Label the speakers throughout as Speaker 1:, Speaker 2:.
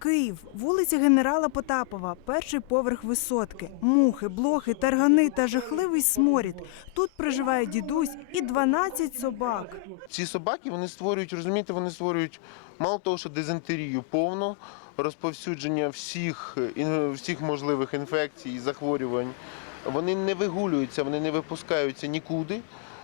Speaker 1: Київ, вулиця Генерала Потапова, перший поверх висотки. Мухи, блохи, таргани та жахливий сморід. Тут проживає дідусь і 12 собак.
Speaker 2: Ці собаки, вони створюють мало того, що дизентерію повно, розповсюдження всіх можливих інфекцій і захворювань. Вони не вигулюються, вони не випускаються нікуди.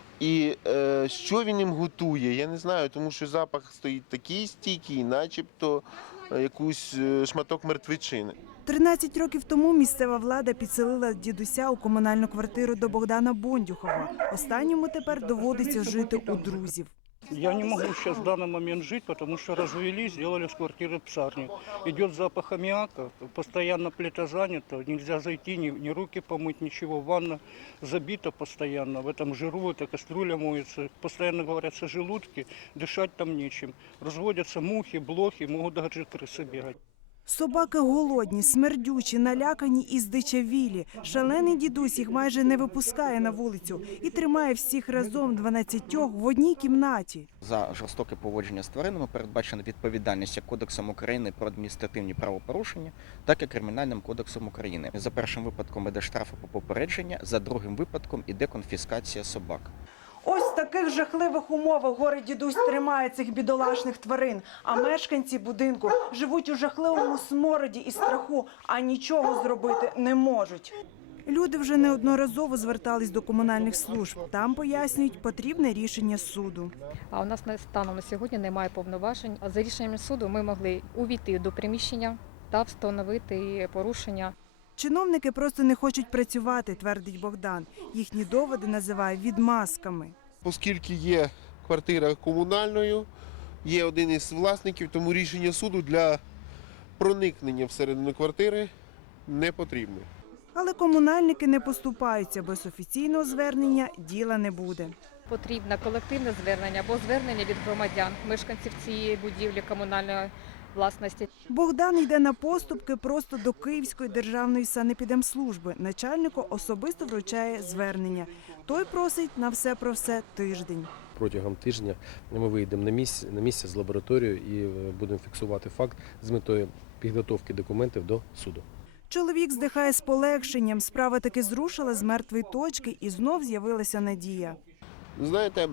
Speaker 2: І що він їм готує, я не знаю, тому що запах стоїть такий стійкий, начебто якийсь шматок мертвечини.
Speaker 1: 13 років тому місцева влада підселила дідуся у комунальну квартиру до Богдана Бондюхова. Останньому тепер доводиться жити у друзів.
Speaker 3: Я не могу сейчас в данный момент жить, потому что развели, сделали с квартиры псарню. Идет запах аммиака, постоянно плита занята, нельзя зайти, ни руки помыть, ничего. Ванна забита постоянно, в этом жиру, эта кастрюля моется. Постоянно говорятся желудки, дышать там нечем. Разводятся мухи, блохи, могут даже крысы бегать.
Speaker 1: Собаки голодні, смердючі, налякані і здичавілі. Шалений дідусь їх майже не випускає на вулицю і тримає всіх разом 12 в одній кімнаті.
Speaker 4: За жорстоке поводження з тваринами передбачена відповідальність як Кодексом України про адміністративні правопорушення, так і Кримінальним кодексом України. За першим випадком іде штраф або попередження, за другим випадком іде конфіскація собак.
Speaker 1: Ось в таких жахливих умовах горе-дідусь тримає цих бідолашних тварин, а мешканці будинку живуть у жахливому смороді і страху, а нічого зробити не можуть. Люди вже неодноразово звертались до комунальних служб. Там пояснюють, потрібне рішення суду.
Speaker 5: А у нас станом на сьогодні немає повноважень. За рішенням суду ми могли увійти до приміщення та встановити порушення.
Speaker 1: Чиновники просто не хочуть працювати, твердить Богдан. Їхні доводи називає відмазками.
Speaker 2: Оскільки є квартира комунальною, є один із власників, тому рішення суду для проникнення всередину квартири не потрібне.
Speaker 1: Але комунальники не поступаються, без офіційного звернення діла не буде.
Speaker 5: Потрібне колективне звернення або звернення від громадян, мешканців цієї будівлі комунальної власності.
Speaker 1: Богдан йде на поступки просто до Київської державної санепідемслужби. Начальнику особисто вручає звернення. Той просить на все про все тиждень.
Speaker 6: Протягом тижня ми вийдемо на місце з лабораторією і будемо фіксувати факт з метою підготовки документів до суду.
Speaker 1: Чоловік здихає з полегшенням. Справа таки зрушила з мертвої точки і знов з'явилася надія.
Speaker 2: Знаєте,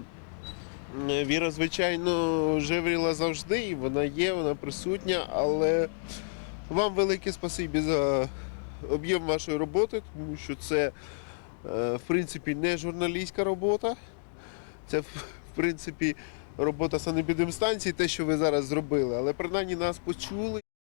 Speaker 2: віра, звичайно, жевріла завжди, і вона є, вона присутня, але вам велике спасибі за об'єм вашої роботи, тому що це, в принципі, не журналістська робота, це, в принципі, робота санепідемстанції, те, що ви зараз зробили, але принаймні нас почули.